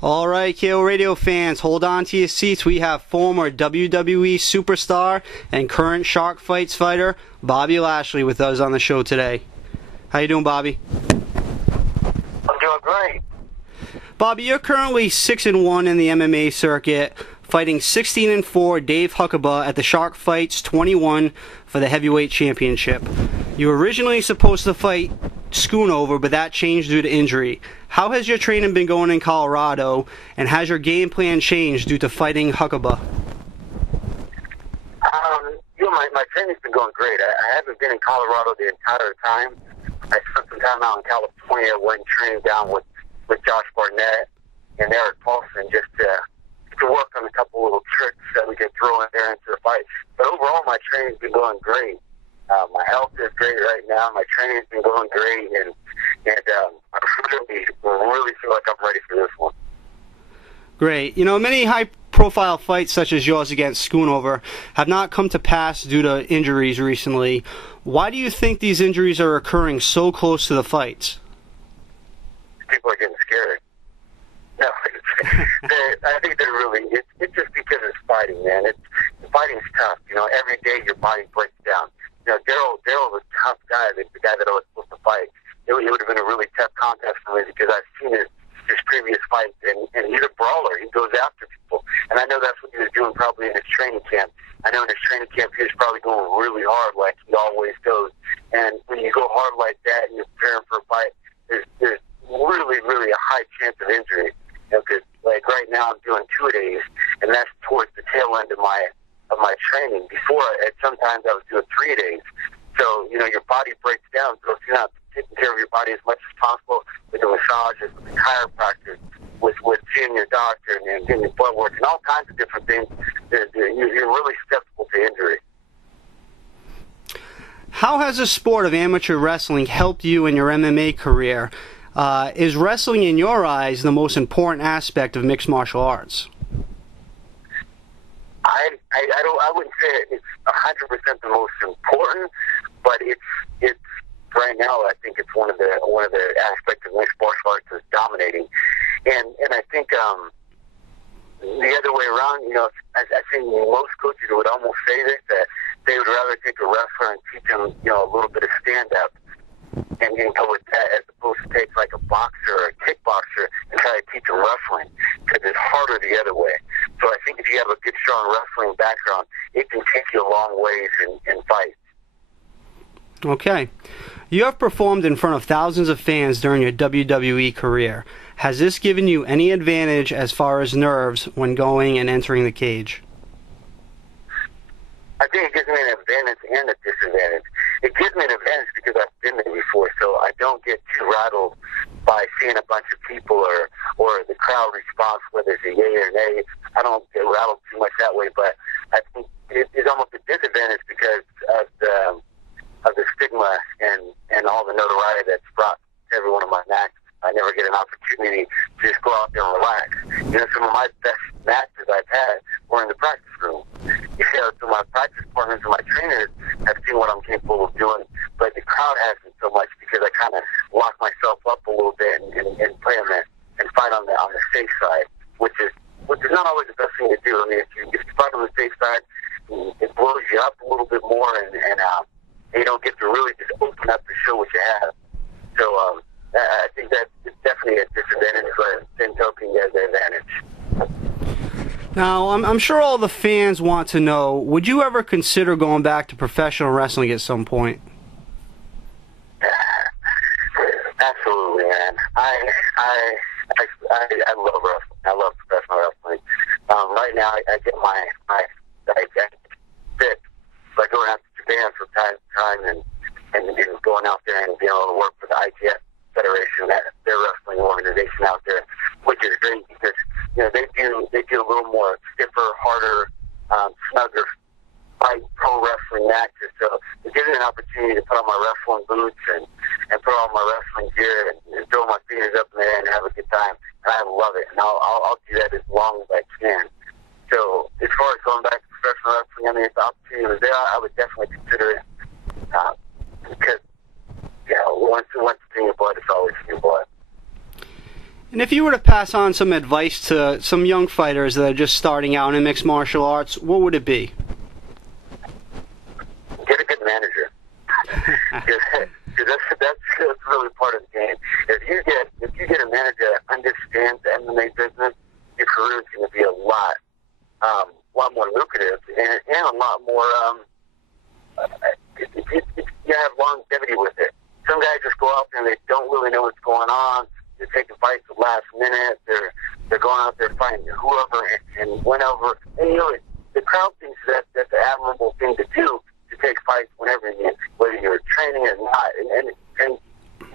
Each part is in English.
All right, KO Radio fans, hold on to your seats. We have former WWE superstar and current Shark Fights fighter Bobby Lashley with us on the show today. How you doing, Bobby? I'm doing great. Bobby, you're currently 6-1 in the MMA circuit, fighting 16-4 Dave Huckabee at the Shark Fights 21 for the heavyweight championship. You were originally supposed to fight Schoonover, but that changed due to injury. How has your training been going in Colorado, and has your game plan changed due to fighting Huckabee? My training's been going great. I haven't been in Colorado the entire time. I spent some time out in California, went training down with Josh Barnett and Eric Paulson just to work on a couple little tricks that we could throw in there into the fight. But overall, my training's been going great. My health is great right now. My training's been going great, and I really feel like I'm ready for this one. Great. You know, many high-profile fights such as yours against Schoonover have not come to pass due to injuries recently. Why do you think these injuries are occurring so close to the fights? People are getting scared. No, I think they're really. It's just because it's fighting, man. Fighting's tough. You know, every day your body breaks down. You know, Daryl was a tough guy. The guy that I was supposed to fight. It would have been a really tough contest for me because I've seen his previous fights, and he's a brawler. He goes after people, and I know that's what he was doing probably in his training camp. I know in his training camp he was probably going really hard, like he always goes. And when you go hard like that and you're preparing for a fight, there's really a high chance of injury. You know, because like right now I'm doing 2 days, and that's towards the tail end of my training. Before, sometimes I was doing 3 days. So, you know, your body breaks down. So if you're not taking care of your body as much as possible with the massages, with the chiropractor, with seeing your doctor and getting your blood work and all kinds of different things, you're really susceptible to injury. How has the sport of amateur wrestling helped you in your MMA career? Is wrestling, in your eyes, the most important aspect of mixed martial arts? I wouldn't say it's 100% the most important, but it's right now. I think it's one of the aspects of mixed martial arts that's dominating, and I think the other way around. You know, I think most coaches would almost say this, that they would rather take a wrestler and teach them, you know, a little bit of stand up and go with that, as opposed to take like a boxer or a kickboxer and try to teach them wrestling, because it's harder the other way. So I think if you have a good, strong wrestling background, it can take you a long ways in fights. Okay. You have performed in front of thousands of fans during your WWE career. Has this given you any advantage as far as nerves when going and entering the cage? I think it gives me an advantage and a disadvantage. It gives me an advantage because I've been there before, so I don't get too rattled by seeing a bunch of people or the crowd response, whether it's a yay or nay. I don't get rattled too much that way, but I think it's almost a disadvantage because of the stigma and all the notoriety that's brought to every one of my matches. I never get an opportunity to just go out there and relax. You know, some of my best matches I've had were in the practice room. You know, so my practice partners and my trainers have seen what I'm capable of doing, but the crowd hasn't so much because I kind of lock myself up a little bit and play on that and fight on the safe side, which is not always the best thing to do. I mean, if you fight on the safe side, it blows you up a little bit more, and you don't get to really just open up to show what you have. So I think that it's definitely a disadvantage, but then token there's an advantage. Now, I'm sure all the fans want to know, would you ever consider going back to professional wrestling at some point? Absolutely, man. I love wrestling. I love professional wrestling. Right now, I get my fit by going out to Japan from time to time and going out there and being able to work for the ITF Federation, their wrestling organization out there, which is great because, you know, they do a little more stiffer, harder, snugger fight pro wrestling matches. So it gives me an opportunity to put on my wrestling boots and put on my wrestling gear and throw my fingers up in the air and have a good time. And I love it, and I'll do that as long as I can. So as far as going back to professional wrestling, I mean, if the opportunity was there, I would definitely consider it because, you know, once it's in your blood, it's always in your blood. And if you were to pass on some advice to some young fighters that are just starting out in mixed martial arts, what would it be? Get a good manager. Because that's really part of the game. If you get a manager that understands the MMA business, your career is going to be a lot more lucrative and a lot more. You have longevity with it. Some guys just go out there and they don't really know what's going on. They're taking fights at the last minute. They're going out there fighting whoever and whenever. And the crowd thinks that's an admirable thing to do, to take fights whenever whether you're training or not. And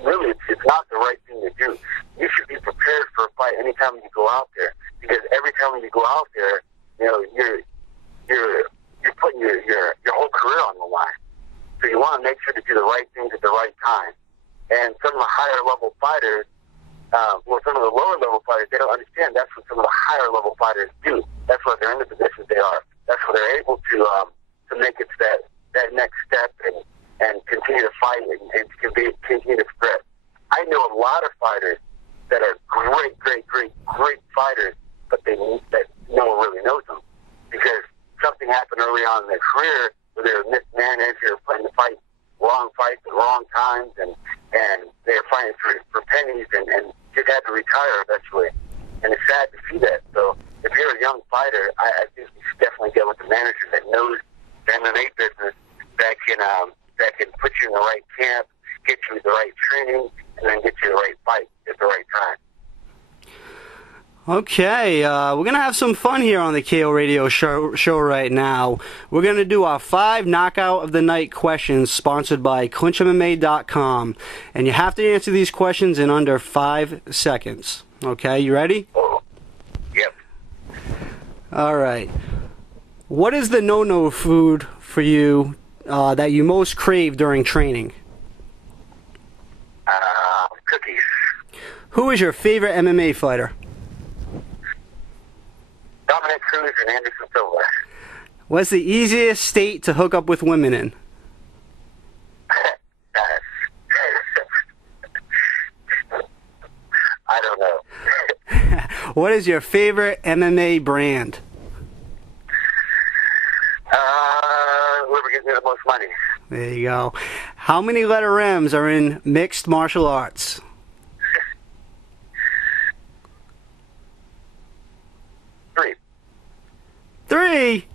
really, it's not the right thing to do. You should be prepared for a fight anytime you go out there, because every time you go out there, you're putting your whole career on the line. So you want to make sure to do the right things at the right time. And some of the higher level fighters, some of the lower level fighters, they don't understand that's what some of the higher level fighters do. That's why they're in the positions they are. That's why they're able to make it to that next step and continue to fight and continue to progress. I know a lot of fighters that are great fighters, but that no one really knows them because something happened early on in their career where they were mismanaged or playing the fight wrong fights at wrong times, and they're fighting for pennies and just had to retire eventually. And it's sad to see that. So if you're a young fighter, I think you should definitely get with a manager that knows the MMA business, that can put you in the right camp, get you the right training, and then get you the right fight at the right time. Okay, we're going to have some fun here on the KO Radio show right now. We're going to do our 5 Knockout of the Night questions sponsored by ClinchMMA.com. And you have to answer these questions in under 5 seconds. Okay, you ready? Yep. All right. What is the no-no food for you that you most crave during training? Cookies. Who is your favorite MMA fighter? Dominic Cruz and Anderson Silva. What's the easiest state to hook up with women in? I don't know. What is your favorite MMA brand? Whoever gives me the most money. There you go. How many letter M's are in mixed martial arts? 3. 3?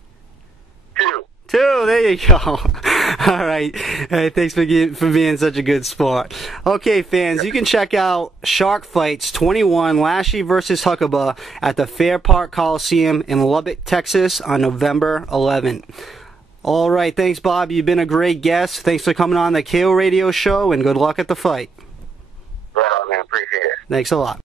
2. 2, there you go. All right. Hey, thanks for being such a good sport. Okay, fans, you can check out Shark Fights 21, Lashley versus Huckabee at the Fair Park Coliseum in Lubbock, Texas on November 11th. All right, thanks, Bob. You've been a great guest. Thanks for coming on the KO Radio show, and good luck at the fight. Well, man, appreciate it. Thanks a lot.